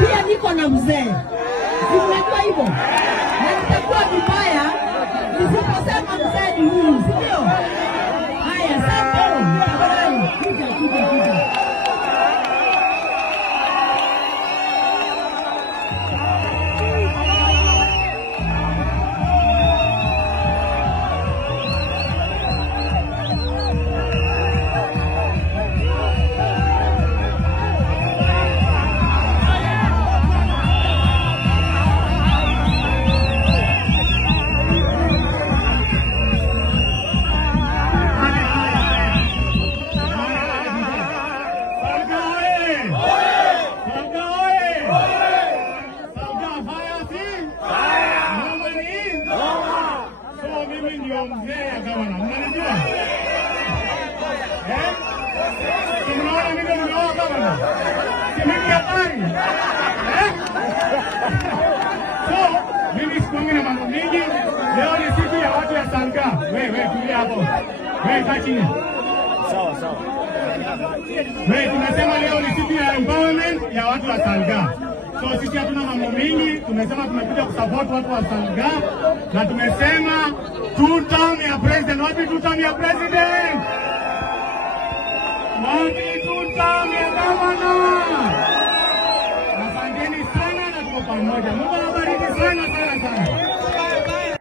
pia niko na mzee, si mnajua hivyo, na nitakuwa vibaya nisiposema mzee ni huyu, si ndio? Haya, sasa kuja. Mimi ndio mzee ya gavana, mnanijua? Mnaona mimi ndio gavana? Si mimi hatari? So, mimi sikuongea na mambo mingi. Leo ni siku ya watu ya Salga. Wewe tulia hapo. Wewe kaa chini. Sawa. Wewe tunasema leo ni siku ya empowerment ya watu wa Salga. So sisi hatuna mambo mingi, tumesema tumekuja kusupport watu wa Salga na tumesema 2 term ya president. Wapi 2 term ya president? Wapi 2 term ya governor? Asanteni sana na tuko pamoja. Mungu awabariki sana.